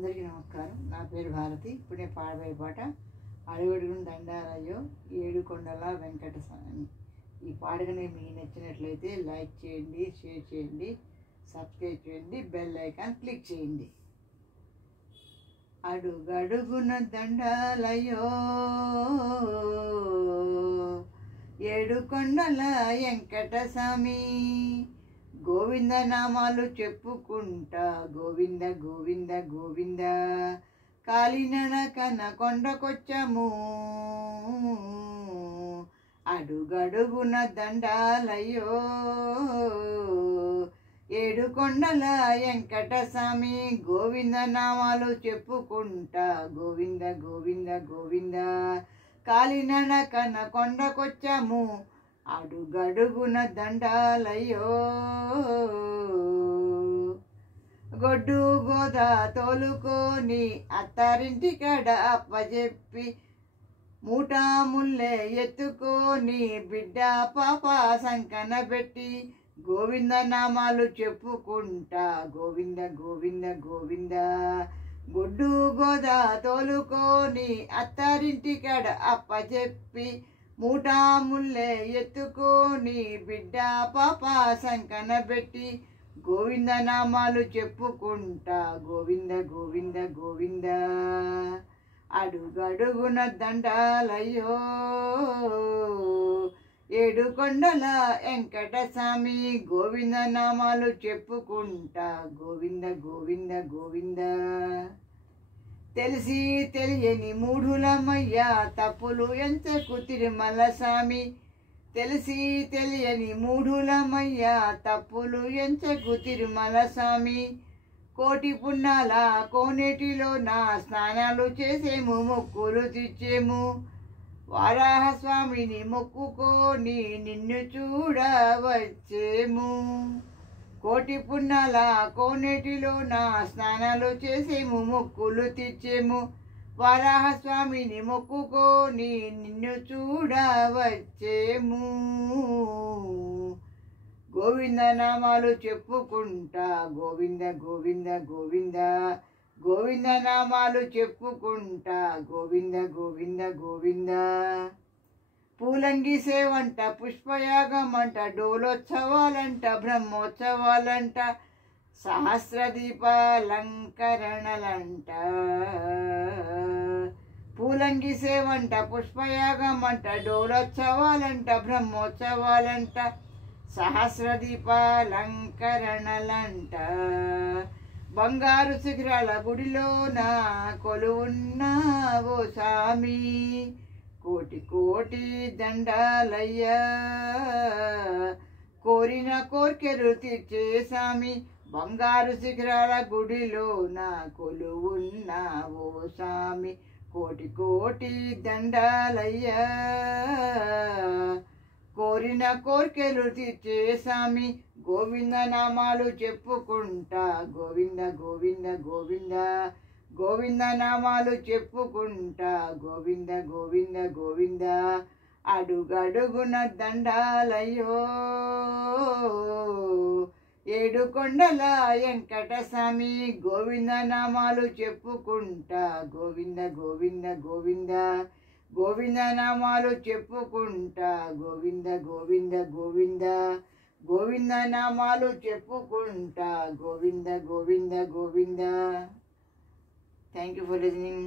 అందరికీ నమస్కారం. నా పేరు భారతి. ఇప్పుడు నేను పాడబోయే పాట అడుగడుగున దండాలయ్యో ఏడుకొండల వెంకట స్వామి. ఈ పాటగా మీకు నచ్చినట్లయితే లైక్ చేయండి, షేర్ చేయండి, సబ్స్క్రైబ్ చేయండి, బెల్ ఐకాన్ క్లిక్ చేయండి. అడుగడుగున దండాలయ్యో ఏడుకొండల వెంకట స్వామి, గోవింద నామాలు చెప్పుకుంటా గోవింద గోవింద గోవింద, కాలినడకన కొండకొచ్చాము అడుగడుగున దండాలయ్యో ఏడుకొండల వెంకట స్వామి, గోవింద నామాలు చెప్పుకుంటా గోవింద గోవింద గోవింద, కాలినడకన కొండకొచ్చాము అడుగడుగున దండాలయ్యో. గొడ్డు గోద తోలుకొని అత్తారింటికాడ అప్పచెప్పి, మూటా ముల్లె ఎత్తుకొని బిడ్డ పాప సంకన పెట్టి, గోవింద నామాలు చెప్పుకుంటా గోవింద గోవింద గోవింద. గొడ్డు గోద తోలుకొని అత్తారింటికాడ అప్పచెప్పి, మూటా ముల్లె ఎత్తుకొని బిడ్డ పాప సంకన పెట్టి, గోవింద నామాలు చెప్పుకుంటా గోవింద గోవింద గోవింద. అడుగడుగున దండాలయ్యో ఏడుకొండల వెంకట స్వామి, గోవింద నామాలు చెప్పుకుంటా గోవింద గోవింద గోవింద. తెలిసి తెలియని మూఢులమయ్యా తప్పులు ఎంచకు తిరుమల స్వామి, తెలిసి తెలియని మూఢులమయ్యా తప్పులు ఎంచకు తిరుమల స్వామి. కోటి పున్నాల కోనేటిలో నా స్నానాలు చేసేము మొక్కులు తెచ్చేము, వారాహ స్వామిని మొక్కుకొని నిన్ను చూడవచ్చేము. కోటి పున్నాల కోనేటిలో నా స్నానాలు చేసేము మొక్కులు తెచ్చేము, వారాహ స్వామిని మొక్కుకొని నిన్ను చూడవచ్చేము. గోవింద నామాలు చెప్పుకుంటా గోవింద గోవింద గోవింద, గోవింద నామాలు చెప్పుకుంటా గోవింద గోవింద గోవింద. పూలంగి సేవంట, పుష్పయాగమంట, డోలోత్సవాలంట, బ్రహ్మోత్సవాలంట, సహస్ర దీపాలంకరణలంట. పూలంగి సేవంట, పుష్పయాగమంట, డోలోత్సవాలంట, బ్రహ్మోత్సవాలంట, సహస్ర దీపాలంకరణలంట. బంగారు శిఖరాల గుడిలోన కొలువున్నావో స్వామి, కోటి కోటి దండాలయ్యా కోరిన కోర్కెలు తీర్చే స్వామి. బంగారు శిఖరాల గుడిలో నా కొలువున్నావో స్వామి, కోటి కోటి దండాలయ్యా కోరిన కోర్కెలు తీర్చే స్వామి. గోవింద నామాలు చెప్పుకుంటా గోవింద గోవింద గోవింద, గోవింద నామాలు చెప్పుకుంటా గోవింద గోవింద గోవింద. అడుగడుగున దండాలయ్యో ఏడుకొండల వెంకట స్వామి, గోవింద నామాలు చెప్పుకుంటా గోవింద గోవింద గోవింద, గోవింద నామాలు చెప్పుకుంటా గోవింద గోవింద గోవింద, గోవింద నామాలు చెప్పుకుంటా Govinda Govinda Govinda. Thank you for listening.